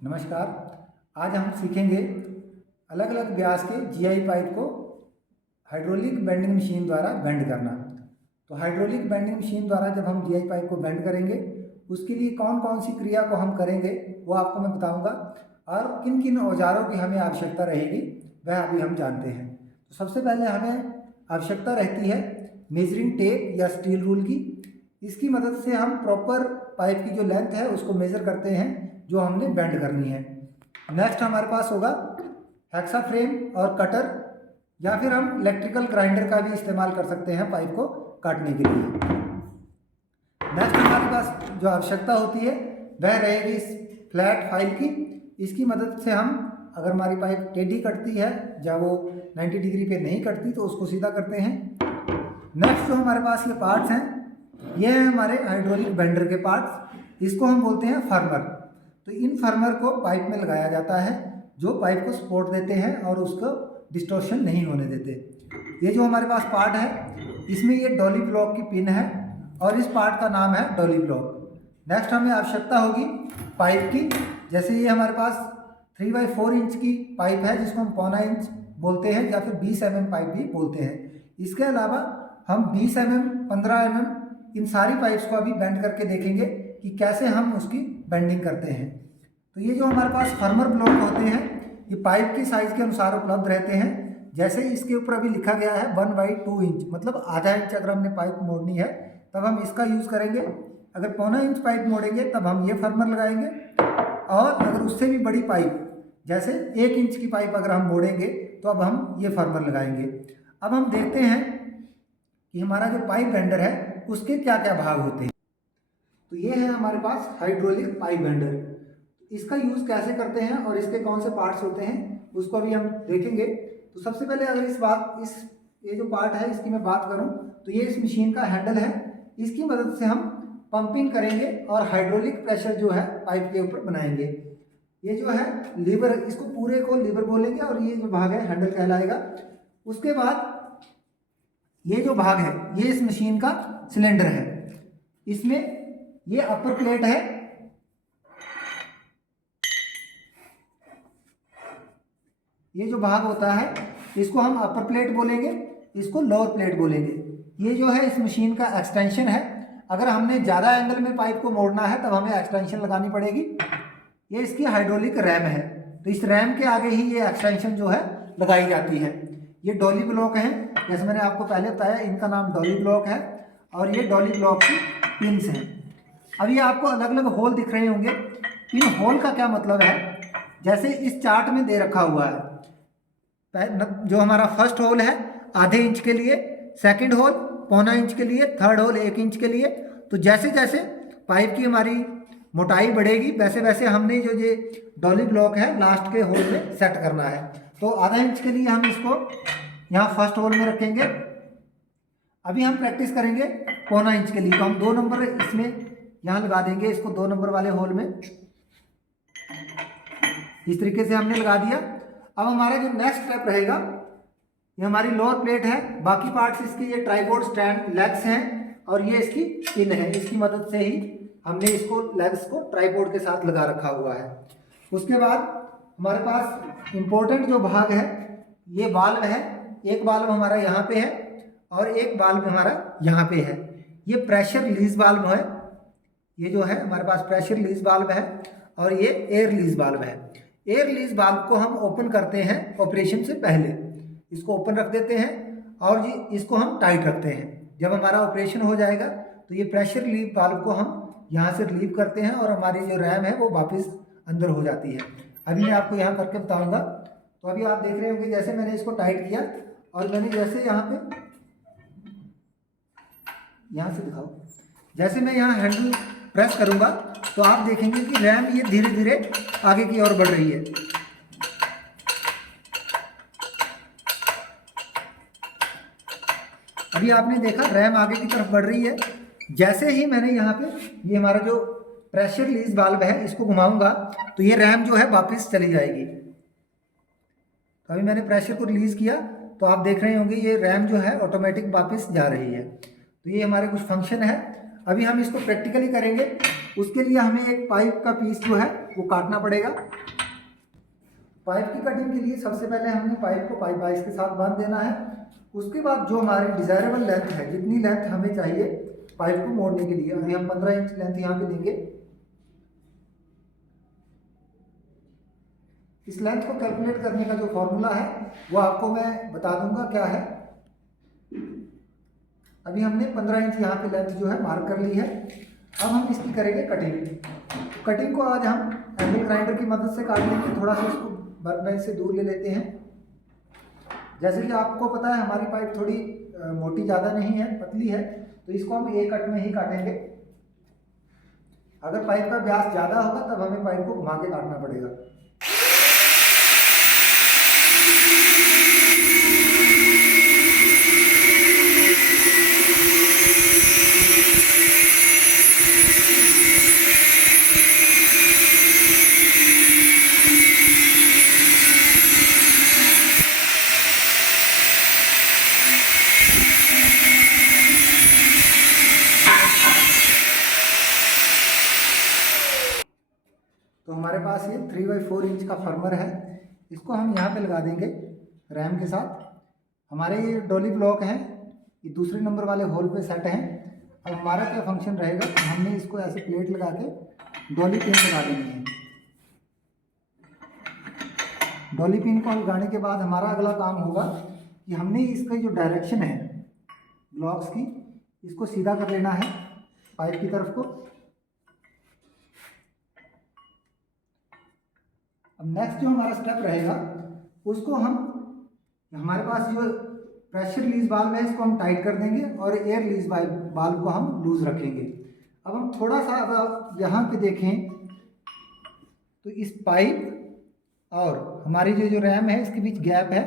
नमस्कार। आज हम सीखेंगे अलग अलग व्यास के जीआई पाइप को हाइड्रोलिक बेंडिंग मशीन द्वारा बेंड करना। तो हाइड्रोलिक बेंडिंग मशीन द्वारा जब हम जीआई पाइप को बेंड करेंगे उसके लिए कौन कौन सी क्रिया को हम करेंगे वो आपको मैं बताऊंगा, और किन किन औजारों की हमें आवश्यकता रहेगी वह अभी हम जानते हैं। तो सबसे पहले हमें आवश्यकता रहती है मेजरिंग टेप या स्टील रूल की। इसकी मदद से हम प्रॉपर पाइप की जो लेंथ है उसको मेज़र करते हैं जो हमने बेंड करनी है। नेक्स्ट हमारे पास होगा हेक्सा फ्रेम और कटर, या फिर हम इलेक्ट्रिकल ग्राइंडर का भी इस्तेमाल कर सकते हैं पाइप को काटने के लिए। नेक्स्ट हमारे पास जो आवश्यकता होती है वह रहेगी इस फ्लैट फाइल की। इसकी मदद से हम, अगर हमारी पाइप टेढ़ी कटती है या वो 90 डिग्री पे नहीं कटती तो उसको सीधा करते हैं। नेक्स्ट जो हमारे पास ये पार्ट्स हैं ये हैं हमारे हाइड्रोलिक बेंडर के पार्ट्स। इसको हम बोलते हैं फर्मर। तो इन फर्मर को पाइप में लगाया जाता है जो पाइप को सपोर्ट देते हैं और उसको डिस्टॉर्शन नहीं होने देते। ये जो हमारे पास पार्ट है इसमें ये डॉली ब्लॉक की पिन है और इस पार्ट का नाम है डॉली ब्लॉक। नेक्स्ट हमें आवश्यकता होगी पाइप की। जैसे ये हमारे पास 3/4 इंच की पाइप है जिसको हम 1.25 इंच बोलते हैं या फिर 20 mm पाइप भी बोलते हैं। इसके अलावा हम 20 mm, 15 mm इन सारी पाइप्स को अभी बेंड करके देखेंगे कि कैसे हम उसकी बेंडिंग करते हैं। तो ये जो हमारे पास फर्मर ब्लॉक होते हैं ये पाइप की साइज़ के अनुसार उपलब्ध रहते हैं। जैसे इसके ऊपर अभी लिखा गया है 1/2 इंच, मतलब आधा इंच अगर हमने पाइप मोड़नी है तब हम इसका यूज़ करेंगे। अगर 1.25 इंच पाइप मोड़ेंगे तब हम ये फर्मर लगाएंगे, और अगर उससे भी बड़ी पाइप जैसे 1 इंच की पाइप अगर हम मोड़ेंगे तो अब हम ये फर्मर लगाएंगे। अब हम देखते हैं कि हमारा जो पाइप बेंडर है उसके क्या क्या भाग होते हैं। तो ये है हमारे पास हाइड्रोलिक पाइप बेंडर। इसका यूज़ कैसे करते हैं और इसके कौन से पार्ट्स होते हैं उसको अभी हम देखेंगे। तो सबसे पहले अगर ये जो पार्ट है इसकी मैं बात करूं तो ये इस मशीन का हैंडल है। इसकी मदद से हम पंपिंग करेंगे और हाइड्रोलिक प्रेशर जो है पाइप के ऊपर बनाएंगे। ये जो है लीवर, इसको पूरे को लीवर बोलेंगे और ये जो भाग है हैंडल कहलाएगा। उसके बाद ये जो भाग है ये इस मशीन का सिलेंडर है। इसमें ये अपर प्लेट है, ये जो भाग होता है इसको हम अपर प्लेट बोलेंगे, इसको लोअर प्लेट बोलेंगे। ये जो है इस मशीन का एक्सटेंशन है। अगर हमने ज़्यादा एंगल में पाइप को मोड़ना है तब हमें एक्सटेंशन लगानी पड़ेगी। ये इसकी हाइड्रोलिक रैम है, तो इस रैम के आगे ही ये एक्सटेंशन जो है लगाई जाती है। ये डॉली ब्लॉक हैं, जैसे मैंने आपको पहले बताया इनका नाम डॉली ब्लॉक है, और ये डॉली ब्लॉक की पिन्स हैं। अब ये आपको अलग अलग होल दिख रहे होंगे। इन होल का क्या मतलब है, जैसे इस चार्ट में दे रखा हुआ है जो हमारा फर्स्ट होल है आधे इंच के लिए, सेकंड होल 1.25 इंच के लिए, थर्ड होल 1 इंच के लिए। तो जैसे जैसे पाइप की हमारी मोटाई बढ़ेगी वैसे वैसे हमने जो ये डॉली ब्लॉक है लास्ट के होल में सेट करना है। तो आधा इंच के लिए हम इसको यहाँ फर्स्ट होल में रखेंगे। अभी हम प्रैक्टिस करेंगे 1.25 इंच के लिए, तो हम 2 नंबर इसमें यहाँ लगा देंगे, इसको 2 नंबर वाले होल में इस तरीके से हमने लगा दिया। अब हमारा जो नेक्स्ट स्टेप रहेगा ये हमारी लोअर प्लेट है। बाकी पार्ट्स इसके ये ट्राइपोड स्टैंड लेग्स हैं और ये इसकी पिन है। इसकी मदद से ही हमने इसको लेग्स को ट्राइपोड के साथ लगा रखा हुआ है। उसके बाद हमारे पास इम्पोर्टेंट जो भाग है ये वाल्व है। एक वाल्व हमारा यहाँ पे है और एक वाल्व हमारा यहाँ पे है। ये प्रेशर रिलीज वाल्व है। ये जो है हमारे पास प्रेशर रिलीज वाल्व है और ये एयर रिलीज वाल्व है। एयर रिलीज वाल्व को हम ओपन करते हैं ऑपरेशन से पहले, इसको ओपन रख देते हैं और इसको हम टाइट रखते हैं। जब हमारा ऑपरेशन हो जाएगा तो ये प्रेशर रिलीव वाल्व को हम यहाँ से रिलीव करते हैं और हमारी जो रैम है वो वापस अंदर हो जाती है। अभी मैं आपको यहाँ करके बताऊँगा। तो अभी आप देख रहे होंगे जैसे मैंने इसको टाइट किया और मैंने जैसे यहाँ से दिखाओ, जैसे मैं यहाँ हैंडल प्रेस करूँगा तो आप देखेंगे कि रैम ये धीरे धीरे आगे की ओर बढ़ रही है। अभी आपने देखा रैम आगे की तरफ बढ़ रही है। जैसे ही मैंने यहाँ पे ये हमारा जो प्रेशर रिलीज वाल्व है इसको घुमाऊंगा तो ये रैम जो है वापस चली जाएगी। तो अभी मैंने प्रेशर को रिलीज किया तो आप देख रहे होंगे ये रैम जो है ऑटोमेटिक वापस जा रही है। तो ये हमारे कुछ फंक्शन है। अभी हम इसको प्रैक्टिकली करेंगे। उसके लिए हमें एक पाइप का पीस जो है वो काटना पड़ेगा। पाइप की कटिंग के लिए सबसे पहले हमने पाइप को पाइप वाइज के साथ बांध देना है। उसके बाद जो हमारी डिज़ायरेबल लेंथ है, जितनी लेंथ हमें चाहिए पाइप को मोड़ने के लिए, अभी हम 15 इंच लेंथ यहाँ पे लेंगे। इस लेंथ को कैलकुलेट करने का जो फॉर्मूला है वो आपको मैं बता दूंगा क्या है। अभी हमने 15 इंच यहाँ पे लेंथ जो है मार्क कर ली है। अब हम इसकी करेंगे कटिंग। कटिंग को आज हम एंगल ग्राइंडर की मदद से काट लेंगे। थोड़ा सा इसको वर्कबेंच से दूर ले लेते हैं। जैसे कि आपको पता है हमारी पाइप थोड़ी मोटी ज़्यादा नहीं है, पतली है, तो इसको हम एक कट में ही काटेंगे। अगर पाइप का व्यास ज़्यादा होगा तब हमें पाइप को घुमा के काटना पड़ेगा। तो हमारे पास ये 3/4 इंच का फर्मर है। इसको हम यहाँ पे लगा देंगे रैम के साथ। हमारे ये डॉली ब्लॉक हैं, ये दूसरे नंबर वाले होल पे सेट हैं। अब हमारा क्या फंक्शन रहेगा, हमने इसको ऐसे प्लेट लगा के डॉली पिन लगा देनी है। डॉली पिन को लगाने के बाद हमारा अगला काम होगा कि हमने इसका जो डायरेक्शन है ब्लॉक्स की, इसको सीधा कर लेना है पाइप की तरफ को। अब नेक्स्ट जो हमारा स्टेप रहेगा उसको हम, हमारे पास जो प्रेशर रिलीज वाल्व है इसको हम टाइट कर देंगे और एयर रिलीज वाल्व को हम लूज रखेंगे। अब हम थोड़ा सा अगर यहाँ पे देखें तो इस पाइप और हमारी जो रैम है इसके बीच गैप है,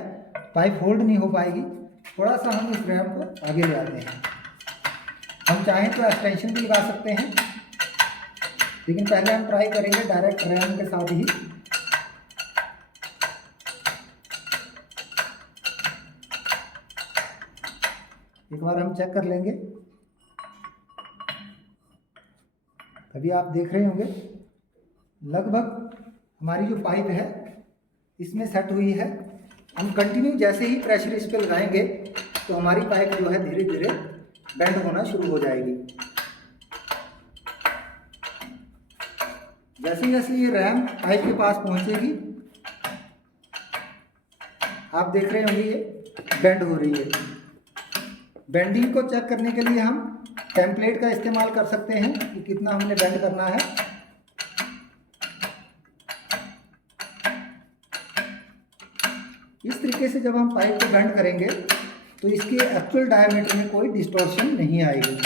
पाइप होल्ड नहीं हो पाएगी। थोड़ा सा हम इस रैम को आगे ले आते हैं। हम चाहें तो एक्सटेंशन भी लगा सकते हैं, लेकिन पहले हम ट्राई करेंगे डायरेक्ट रैम के साथ ही। एक बार हम चेक कर लेंगे। अभी आप देख रहे होंगे लगभग हमारी जो पाइप है इसमें सेट हुई है। हम कंटिन्यू जैसे ही प्रेशर इस पर लगाएंगे तो हमारी पाइप जो है धीरे धीरे बेंड होना शुरू हो जाएगी। जैसे जैसे ये रैम पाइप के पास पहुंचेगी आप देख रहे होंगे ये बेंड हो रही है। बेंडिंग को चेक करने के लिए हम टेम्पलेट का इस्तेमाल कर सकते हैं कि कितना हमने बेंड करना है। इस तरीके से जब हम पाइप को बेंड करेंगे तो इसके एक्चुअल डायमीटर में कोई डिस्टॉर्शन नहीं आएगी।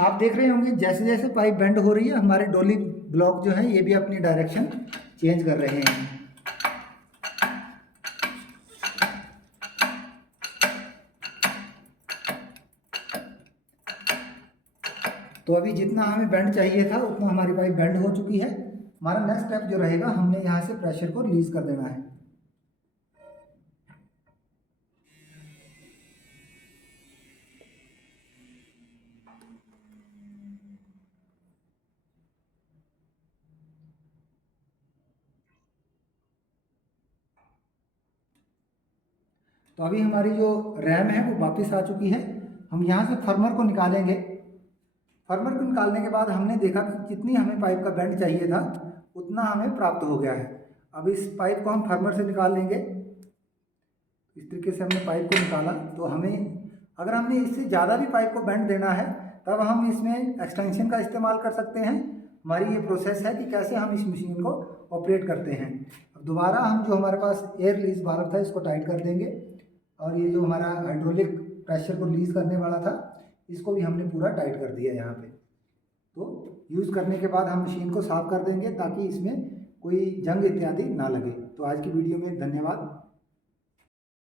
आप देख रहे होंगे जैसे जैसे पाइप बेंड हो रही है हमारे डॉली ब्लॉक जो है ये भी अपनी डायरेक्शन चेंज कर रहे हैं। तो अभी जितना हमें बेंड चाहिए था उतना हमारी पाइप बेंड हो चुकी है। हमारा नेक्स्ट स्टेप जो रहेगा, हमने यहाँ से प्रेशर को रिलीज कर देना है। तो अभी हमारी जो रैम है वो वापस आ चुकी है। हम यहाँ से फर्मर को निकालेंगे। फर्मर को निकालने के बाद हमने देखा कि जितनी हमें पाइप का बेंड चाहिए था उतना हमें प्राप्त हो गया है। अब इस पाइप को हम फर्मर से निकाल लेंगे। इस तरीके से हमने पाइप को निकाला। तो हमें अगर हमने इससे ज़्यादा भी पाइप को बेंड देना है तब हम इसमें एक्सटेंशन का इस्तेमाल कर सकते हैं। हमारी ये प्रोसेस है कि कैसे हम इस मशीन को ऑपरेट करते हैं। अब दोबारा हम जो हमारे पास एयर रिलीज वाल्व था इसको टाइट कर देंगे और ये जो हमारा हाइड्रोलिक प्रेशर को रिलीज करने वाला था इसको भी हमने पूरा टाइट कर दिया यहाँ पे। तो यूज़ करने के बाद हम मशीन को साफ़ कर देंगे ताकि इसमें कोई जंग इत्यादि ना लगे। तो आज की वीडियो में धन्यवाद।